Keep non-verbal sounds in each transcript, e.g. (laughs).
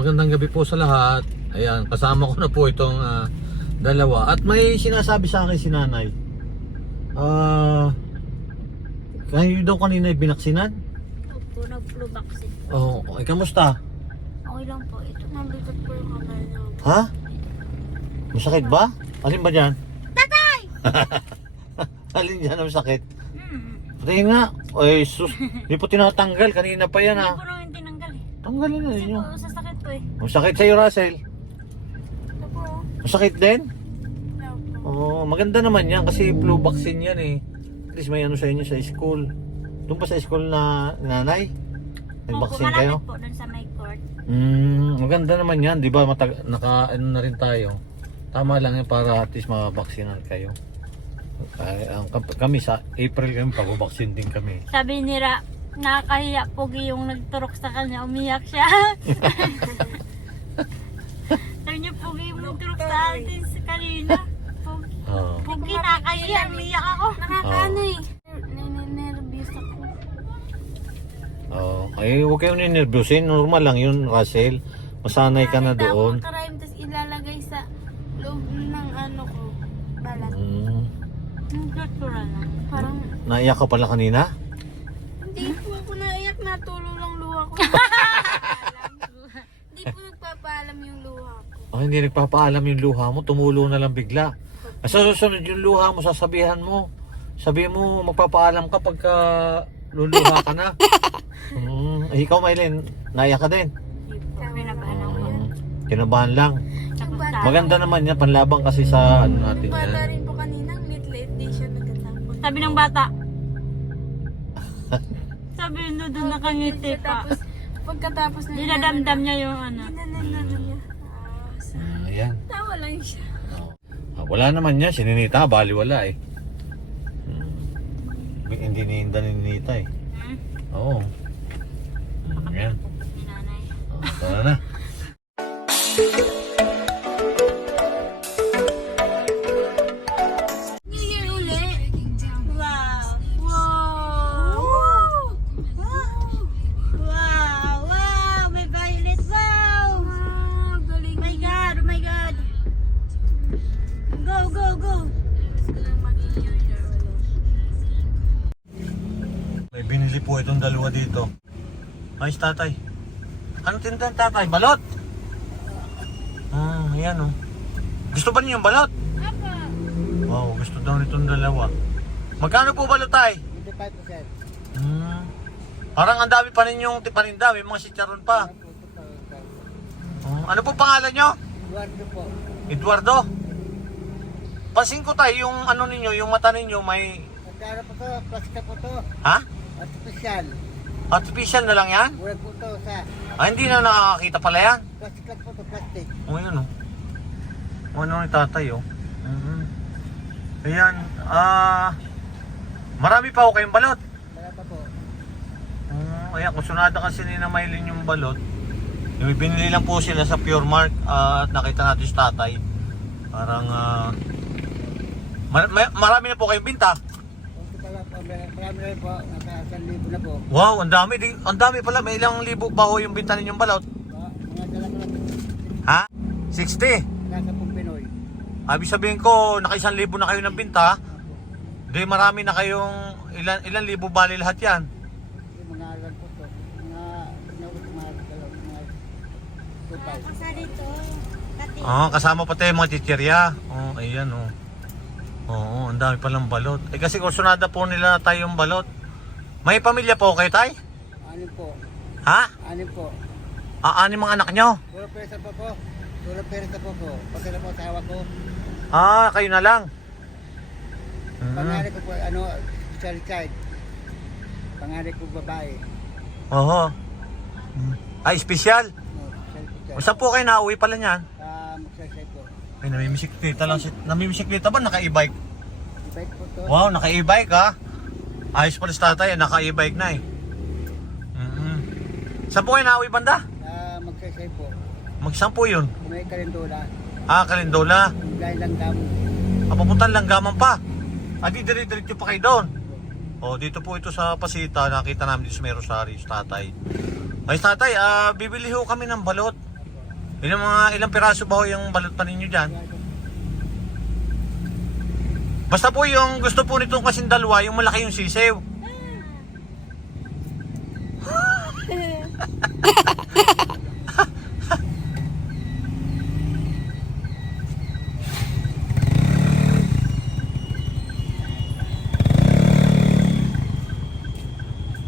magandang gabi po sa lahat. Ayan, kasama ko na po itong ah, dalawa. At may sinasabi sa akin si nanay. Ah, kayo daw kanina ay binaksinan? Opo, nag-flu vaccine. Oo, oh, ay kamusta? Okay lang po. Ito, nandito po yung kamay. Ha? Masakit ba? Alin ba dyan? Tatay! (laughs) Alin dyan ang sakit? Hmm. Patayin nga. Ay, sus. Hindi po tinatanggal. Kanina pa yan Hindi ha. po namin tinanggal eh. Tanggalin na Kasi ninyo. po, sasakit po eh. Masakit sa'yo, Russell. Ito po. Masakit din? Ito po. Oo, maganda naman yan kasi flu vaccine yan eh. At least may ano sa inyo sa school. Doon pa sa school na nanay? Opo, Nag-vaccine kayo? malapit po dun sa may court. Hmm, maganda naman yan. Di ba matag- naka ano na rin tayo. Tama lang yan para at least makabaksinan kayo. Ay, ang, kam- kami sa April kami pag-vaccine din kami. Sabi ni Ra, nakakahiya pogi yung nagturok sa kanya, umiyak siya. (laughs) Sabi niya, pogi yung nagturok sa atin sa kanina. Pogi, Oo. pogi nakakahiya, umiyak ako. Nakakaano eh. Nininervous ako. Oo. ay, huwag kayong ninervyusin. Normal lang yun, Russell. Masanay ka na doon. Karayom, tapos ilalagay sa loob ng ano ko, balat. Hmm. Yung natural lang. Parang, Naiyak ka pala kanina? Ako natulong lang luha ko. (laughs) Hindi po nagpapaalam yung luha ko. Oh, hindi nagpapaalam yung luha mo, tumulo na lang bigla. Sa susunod yung luha mo, sasabihan mo. Sabi mo, magpapaalam ka pagka luluha ka na. Eh, (laughs) ikaw, Maylin, naiyak ka din. Sabi na ba lang po. Hmm. Kinabahan lang. Bata. Maganda naman yan, panlabang kasi sa ano natin Bata yan. rin po kanina, late-late di siya nagtatapon. Sabi ng bata. Sabi nyo doon nakangiti pa. Tapos, pagkatapos na Dinadamdam niya yung ano. Nananano niya. Hmm, Ayan. Tawa lang siya. Ah, wala naman yan, sininita, bali wala eh. Hmm. Hindi niinda ni Ninita eh. Hmm? Oo. Hmm, Ayan. Nanay. Oh, tara na. Po itong dalawa dito. Ayos tatay. Ano tindahan tatay? Balot? Ah, ayan oh. Gusto ba niyo yung balot? Apa? Wow, gusto daw nitong dalawa. Magkano po balot tay? 25%. Hmm. Parang ang dami pa ninyong paninda, may mga sitsaron pa. Oh, ano po pangalan nyo? Eduardo po. Eduardo? Pansin ko tayo, yung ano ninyo, yung mata ninyo may... Magkano po to? Plastic po to. Ha? Artificial. Artificial na lang yan? Mura po to sa Ah, hindi na nakakakita pala yan. plastic lang po to. Plastic. O yun o. O ano ni tatay o. Mhm. Ayan. Ah... marami pa ako kayong balot. Wala pa po. Um, ayan, kusunada kasi ni na Maylin yung balot. Yung binili lang po sila sa Pure Mart ah, at nakita natin si tatay. Parang ah... mar- marami na po kayong binta. Kunti pa lang po. May- Marami rin po. Nasa 1,000 na po. Wow, ang dami. Di- Ang dami pala. May ilang libo pa ho yung binta ninyong balot. Ah, Mga dala ko lang. Ha? 60. Nasa pong Pinoy. Ibig sabihin ko, naka isang libo na kayo ng binta. Di marami na kayong ilan ilan libo bali lahat yan. Yung mga alam po to. Mga mga dalaw. Mga tutay. Sa dito. Kati. Ah, kasama pati yung mga chichirya. Oh, ayan oh. Oo, ang dami palang balot. Eh kasi kursunada po nila tayong balot. May pamilya po kayo tay? Anim po. Ha? Anim po. Ah, ani mga anak nyo? Puro pesa po po. Puro pesa po po. Pagkala po asawa ko. Ah, kayo na lang. Mm. Pangarap ko po, ano, sa Richard. Pangarap ko babae. Oho. Mm. Ay, special. No, sa Richard. Saan po kayo nauwi pala niyan? Ay, namimisikleta lang si... Namimisikleta ba? Naka-e-bike? Ibait po to. Wow, naka-e-bike ha? Ayos pala sa tatay, naka-e-bike na eh. mm Saan po kayo nauwi banda? Sa magsasay po. Magsan po yun? May kalendola. Ah, Kalindola. Gaya lang kamo. Ah, papuntan lang gaman pa. Ah, di dire-diretso pa kayo doon. Oh, dito po ito sa Pasita, nakita namin dito sa Merosari, sa tatay. Ay, tatay, ah, bibili ho kami ng balot. Ilang mga ilang piraso ba ho yung balot pa ninyo dyan? Basta po yung gusto po nitong kasing dalawa, yung malaki yung sisew. (laughs)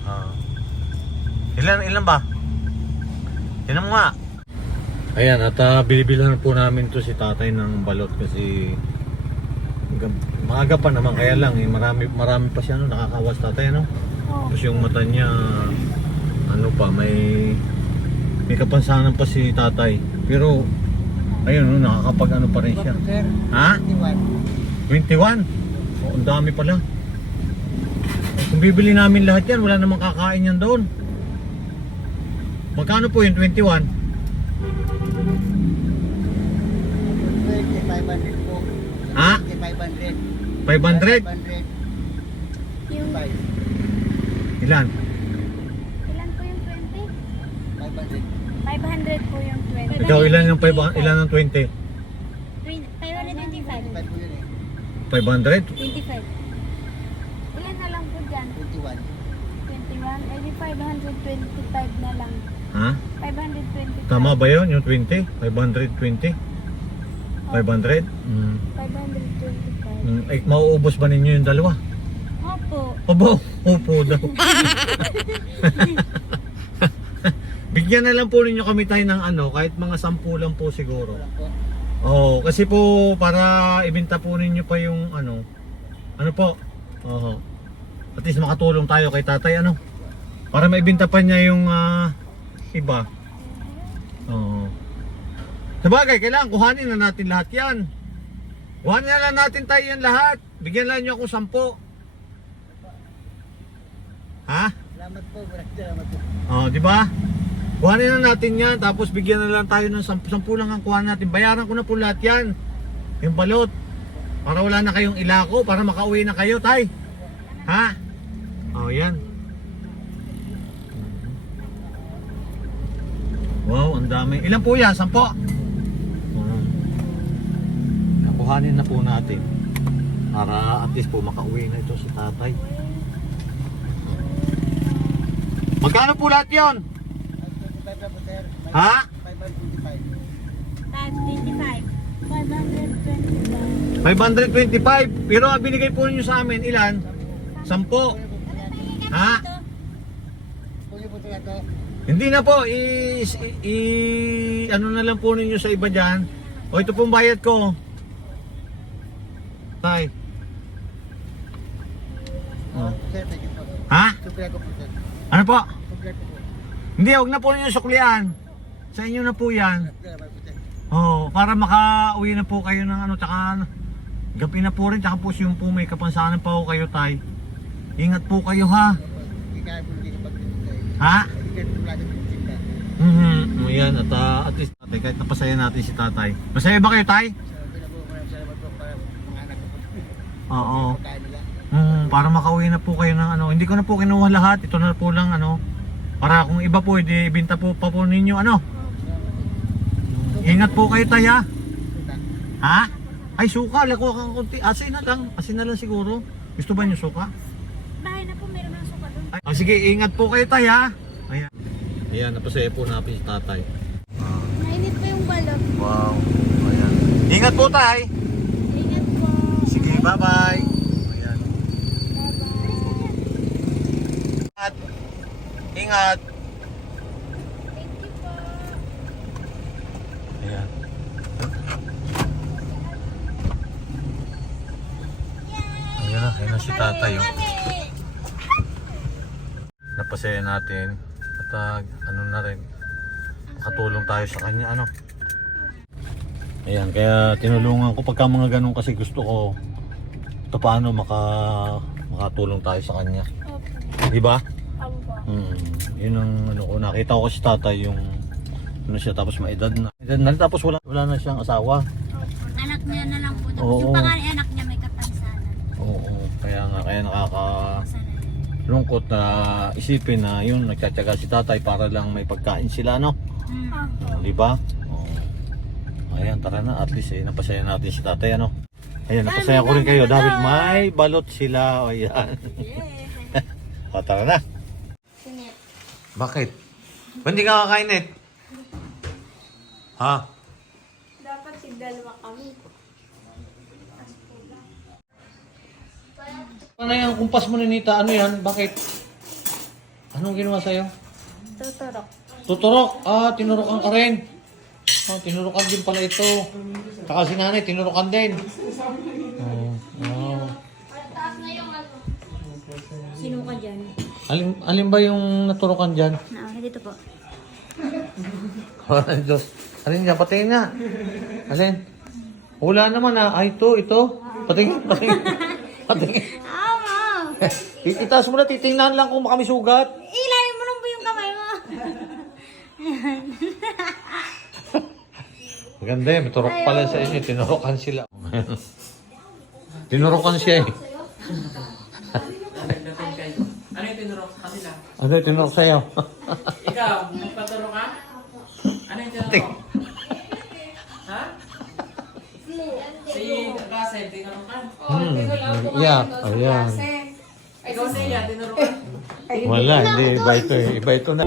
Ah. Ilan ilan ba? Ilan mo nga? Ayan, at uh, binibilhan po namin to si tatay ng balot kasi maaga pa naman kaya lang eh, marami marami pa siya no nakakawas tatay ano. Tapos yung mata niya ano pa may may kapansanan pa si tatay. Pero ayun no nakakapag ano pa rin siya. Ha? 21? 21. Oh, ang dami pala. Kung bibili namin lahat yan, wala namang kakain yan doon. Magkano po yung 21? 500 po. Ha? 500. 500? 500. Yung, 5. Ilan? ilan po yung 20? 500. 500 po yung 20. Ikaw, ilan yung 5, ilan ang 20? 525. 5 po yun eh. 500? 25. Ilan na lang po dyan? 21. 21. Eh di 525 na lang. Ha? 525. Tama ba yun? Yung 20? 520? 500? Mm. 525. Mm. Eh, mauubos ba ninyo yung dalawa? Opo. Opo, (laughs) opo daw. (laughs) Bigyan na lang po ninyo kami tayo ng ano, kahit mga sampu lang po siguro. Oo, kasi po para ibenta po ninyo pa yung ano. Ano po? Oo. At least makatulong tayo kay tatay ano. Para maibenta pa niya yung ah, iba. Oo. Sabagay, kailangan kuhanin na natin lahat yan. Kuhanin na lang natin tayo yan lahat. Bigyan lang niyo ako sampo. Ha? Salamat po. Salamat po. Oh, di ba? Kuhanin na natin yan, tapos bigyan na lang tayo ng 10, 10 lang ang kuhanin natin. Bayaran ko na po lahat yan. Yung balot. Para wala na kayong ilako, para makauwi na kayo, tay. Ha? Oh, yan. Wow, ang dami. Ilan po yan? Sampo? Nakuhanin na po natin. Para at least po makauwi na ito si tatay. Magkano po lahat yon? 525 na po sir. Ha? 525. 525. 525. Pero ang binigay po ninyo sa amin, ilan? Sampo. Ha? Hindi na po. I, i, ano na lang po ninyo sa iba dyan. O ito pong bayad ko. Tay. Oh. Ha? Ano po? Hindi, huwag na po ninyo suklian. Sa inyo na po yan. Oo, para makauwi na po kayo ng ano, tsaka gabi na po rin, tsaka po yung po may kapansanan pa po kayo, tay. Ingat po kayo ha. Ha? Mhm. Ayan, at ah, at least tatay, kahit napasaya natin si tatay. Masaya ba kayo, tay? So, pila po maraming salamat po para mga anak ko po. Oo. Mhm, para makauwi na po kayo ng ano. Hindi ko na po kinuha lahat. Ito na po lang ano. Para kung iba po, edi ibenta po pa po ninyo ano. Ingat po kayo, tay ha. Ay, suka. Lakuha kang konti. Asin na lang. Asin na lang siguro. Gusto ba niyo suka? Bahay na po, meron ng suka doon. Ay, ah, sige, ingat po kayo tay ha. Ayan. Ayan, napasaya po natin si tatay. Mainit po yung balot. Wow. Ayan. Ingat po tay. Bye-bye. Ingat. Ingat. Thank you po. Ayan. Ayan na, na si tatay. Oh. Napasaya natin. At ah, ano na rin. Makatulong tayo sa kanya. Ano? Ayan, kaya tinulungan ko pagka mga ganun kasi gusto ko ito paano maka makatulong tayo sa kanya. Di ba? Mm, yun ang ano ko nakita ko kasi tatay yung ano siya tapos may edad na. Edad na tapos wala wala na siyang asawa. Anak niya na lang po. Tapos Oo. yung pangalan anak niya may kapansanan. Oo, kaya nga kaya nakaka lungkot na isipin na yun nagtsatsaga si tatay para lang may pagkain sila no. Hmm. Oh, di ba? Oo. Ayan, tara na. At least, eh, napasaya natin si tatay, ano? Ayan, napasaya ko rin kayo. David, may balot sila. O, ayan. (laughs) o, tara na. Bakit? Ba't hindi ka kakain, eh? Ha? Dapat tigdalawa kami. Ano yung kumpas mo, Ninita? Ano yan? Bakit? Anong ginawa sa'yo? Tuturok. Tuturok. Ah, tinurukan ka rin. Ah, tinurukan din pala ito. Saka si nanay, tinurukan din. Oh, oh. Sino ka dyan? Alin, alin ba yung naturukan dyan? Na, dito po. (laughs) Ay, Diyos. Alin dyan? Patingin nga. Alin? Wala naman ah. Ay, ito, ito. Patingin, patingin. (laughs) Patingin. (laughs) Itaas mo na, titingnan lang kung baka may sugat. Ilayin mo lang po yung kamay mo. Maganda eh, may turok pala sa inyo. Tinurukan sila. (laughs) Tinurukan siya eh. Ano yung tinurok sa kanila? Ano yung tinurok sa'yo? Ikaw, magpaturo ka? Ano yung tinurok? ha? Si Russell, tinurok ka? hmm. Yeah, ayan. Ikaw siya, tinurok ka? Wala, hindi. Iba ito eh. Iba ito na.